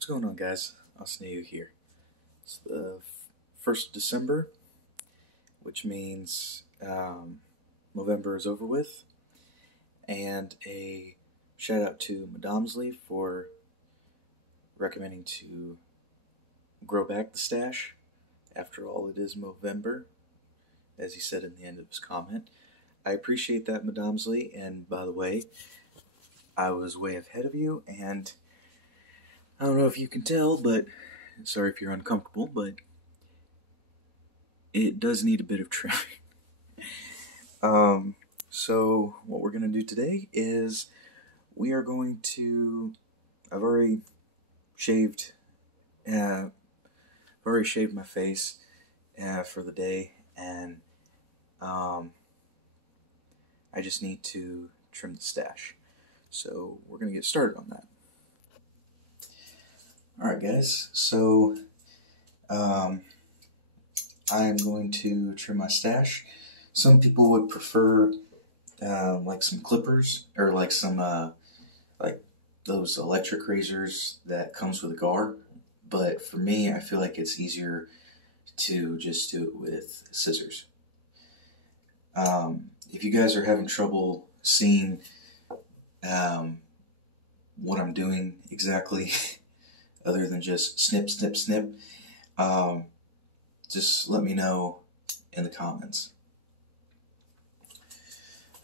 What's going on, guys? Austin here. It's the 1st of December, which means November is over with, and a shout out to Madamsley for recommending to grow back the stash. After all, it is Movember, as he said in the end of his comment. I appreciate that, Madamsley, and by the way, I was way ahead of you, and I don't know if you can tell, but sorry if you're uncomfortable, but it does need a bit of trimming. So what we're going to do today is we are going to, I've already shaved my face for the day, and I just need to trim the stash. So we're going to get started on that. Alright guys, so I am going to trim my stash. Some people would prefer like some clippers, or like some like those electric razors that comes with a guard, but for me I feel like it's easier to just do it with scissors. If you guys are having trouble seeing what I'm doing exactly other than just snip, snip, snip, just let me know in the comments.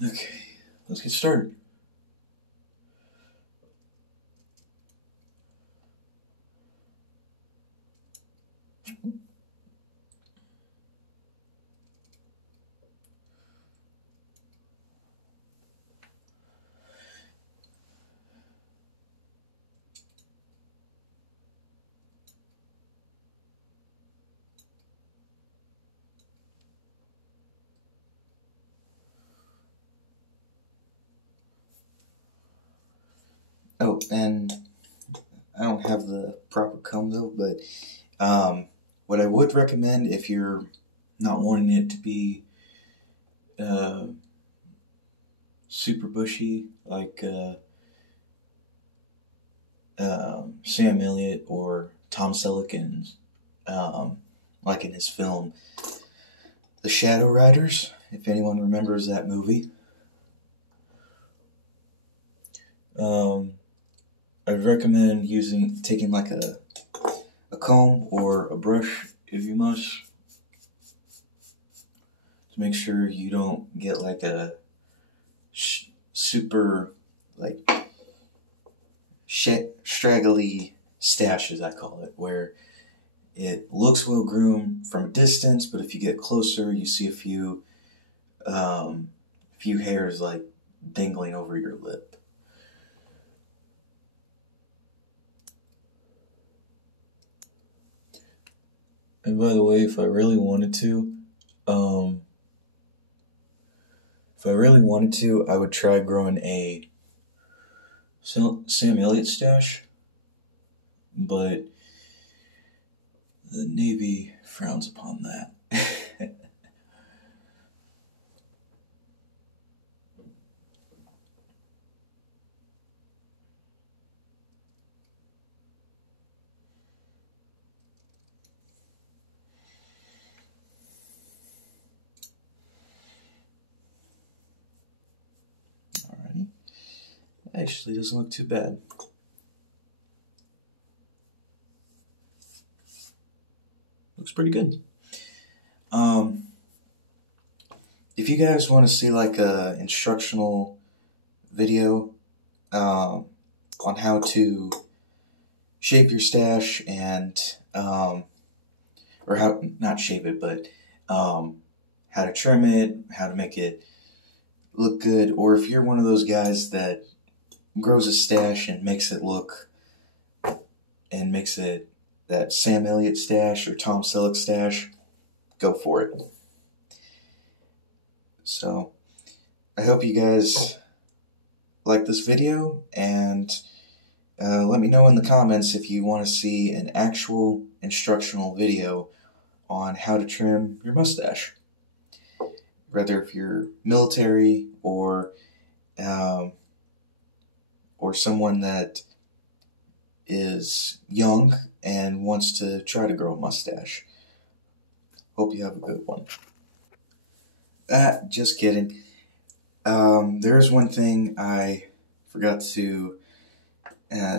Okay, let's get started. Oh, and I don't have the proper comb though, but what I would recommend if you're not wanting it to be super bushy like Sam Elliott or Tom Selleck in, like in his film The Shadow Riders, if anyone remembers that movie. I'd recommend taking like a comb or a brush, if you must, to make sure you don't get like a super like straggly stash, as I call it, where it looks well groomed from a distance, but if you get closer, you see a few hairs like dangling over your lip. And by the way, if I really wanted to, I would try growing a Sam Elliott stash, but the Navy frowns upon that. Actually, doesn't look too bad. Looks pretty good. If you guys want to see like a instructional video on how to shape your stash and or how not shape it, but how to trim it, how to make it look good, or if you're one of those guys that grows a stash and makes it that Sam Elliott stash or Tom Selleck stash, go for it. So I hope you guys like this video, and let me know in the comments if you want to see an actual instructional video on how to trim your mustache, whether if you're military or someone that is young and wants to try to grow a mustache. Hope you have a good one. Just kidding. There's one thing I forgot to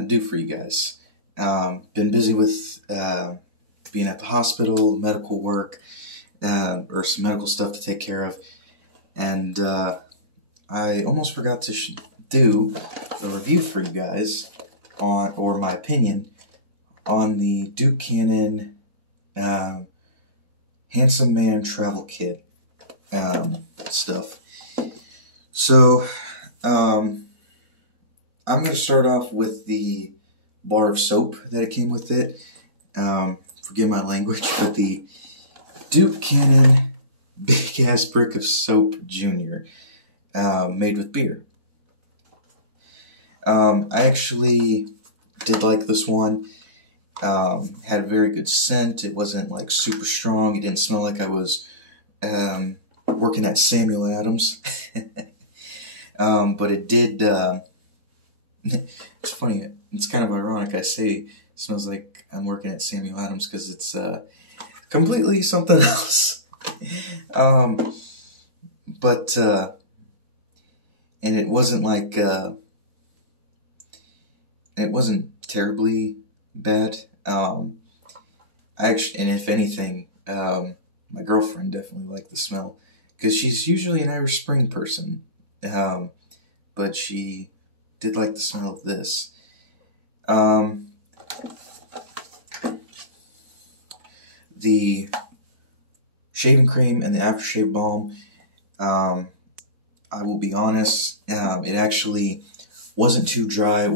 do for you guys. Been busy with being at the hospital, medical work, or some medical stuff to take care of, and I almost forgot to do a review for you guys on, or my opinion on the Duke Cannon Handsome Man Travel Kit stuff. So, I'm going to start off with the bar of soap that it came with it. Forgive my language, but the Duke Cannon Big Ass Brick of Soap Jr. Made with beer. I actually did like this one. Had a very good scent. It wasn't like super strong. It didn't smell like I was working at Samuel Adams. But it did. It's funny. It's kind of ironic. I say it smells like I'm working at Samuel Adams because it's completely something else. But and it wasn't like it wasn't terribly bad. I actually, and if anything, my girlfriend definitely liked the smell because she's usually an Irish Spring person, but she did like the smell of this. The shaving cream and the aftershave balm, I will be honest, it actually wasn't too dry. It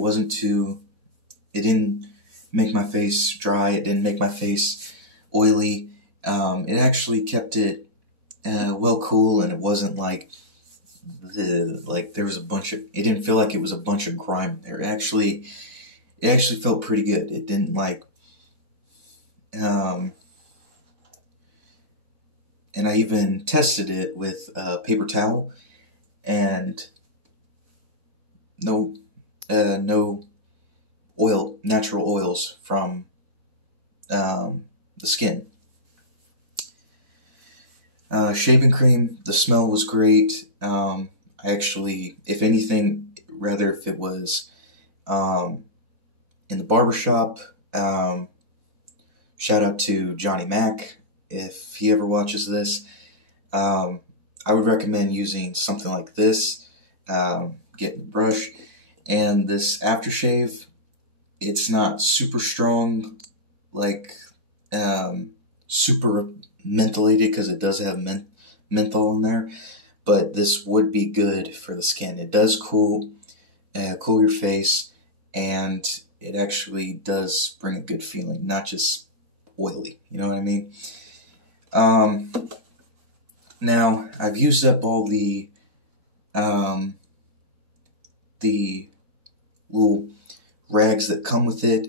didn't make my face dry. It didn't make my face oily. It actually kept it well cool, and it wasn't like there was a bunch of. It didn't feel like it was a bunch of grime there. It actually felt pretty good. It didn't like. And I even tested it with a paper towel, and no oil, natural oils from the skin. Shaving cream, the smell was great. I actually, if anything, rather if it was in the barbershop, shout out to Johnny Mac if he ever watches this. I would recommend using something like this, getting the brush, and this aftershave. It's not super strong, like super mentholated, because it does have menthol in there, but this would be good for the skin. It does cool your face, and it actually does bring a good feeling, not just oily, you know what I mean? Now, I've used up all the little rags that come with it,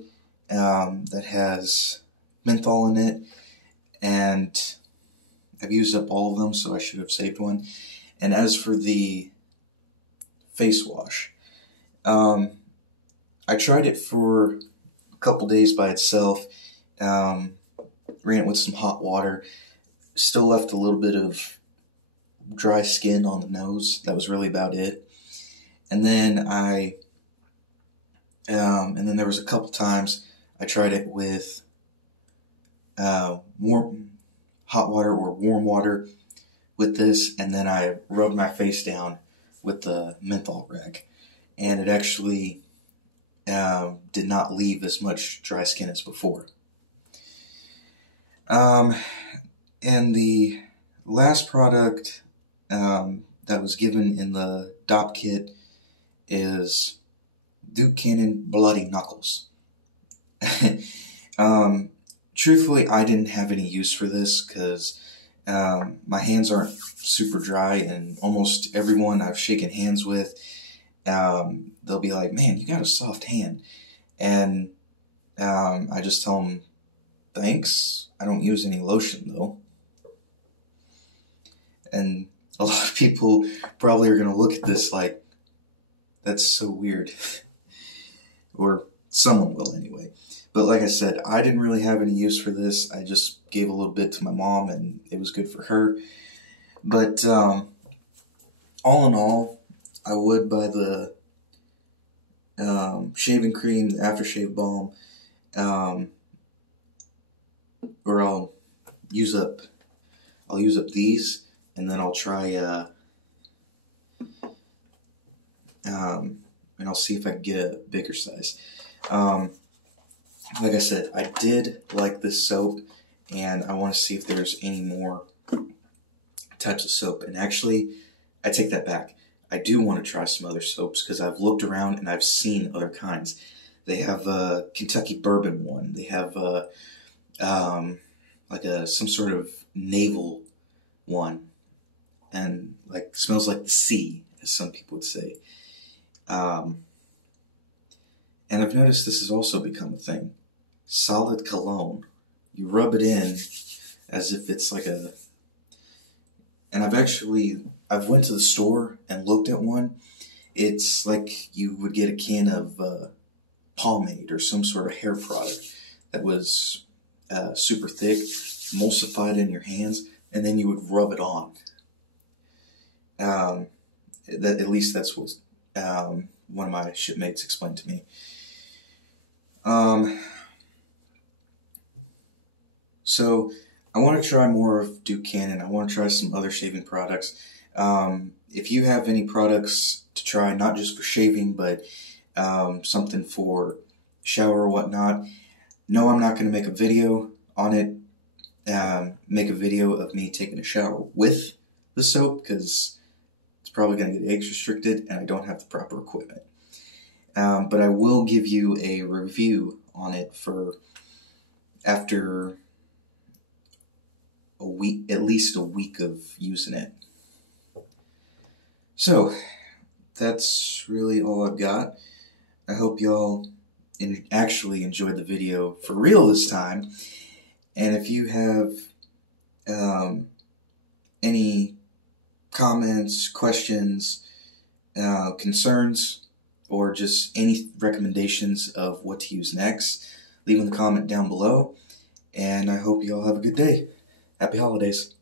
that has menthol in it, and I've used up all of them, so I should have saved one. And as for the face wash, I tried it for a couple days by itself, ran it with some hot water, still left a little bit of dry skin on the nose. That was really about it. And then and then there was a couple times I tried it with warm hot water or warm water with this, and then I rubbed my face down with the menthol rag, and it actually did not leave as much dry skin as before. And the last product that was given in the DOP kit is Duke Cannon Bloody Knuckles. Truthfully, I didn't have any use for this because my hands aren't super dry, and almost everyone I've shaken hands with, they'll be like, "Man, you got a soft hand," and I just tell them, "Thanks. I don't use any lotion though." And a lot of people probably are going to look at this like, that's so weird. Or someone will anyway. But like I said, I didn't really have any use for this. I just gave a little bit to my mom, and it was good for her. But all in all, I would buy the shaving cream, the aftershave balm, or I'll use up these, and then I'll try and I'll see if I can get a bigger size. Like I said, I did like this soap, and I want to see if there's any more types of soap. And actually, I take that back. I do want to try some other soaps because I've looked around and I've seen other kinds. They have a Kentucky bourbon one. They have like some sort of naval one, and like smells like the sea, as some people would say. And I've noticed this has also become a thing. Solid cologne. You rub it in as if it's like a... And I've went to the store and looked at one. It's like you would get a can of pomade or some sort of hair product that was super thick, emulsified in your hands, and then you would rub it on. At least that's what one of my shipmates explained to me. So I want to try more of Duke Cannon. I want to try some other shaving products. If you have any products to try, not just for shaving, but something for shower or whatnot, no, I'm not going to make a video on it. Make a video of me taking a shower with the soap, because it's probably going to get age restricted and I don't have the proper equipment. But I will give you a review on it for after a week, at least a week of using it. So that's really all I've got. I hope y'all actually enjoyed the video for real this time. And if you have any comments, questions, concerns, or just any recommendations of what to use next, leave in the comment down below. And I hope you all have a good day. Happy holidays.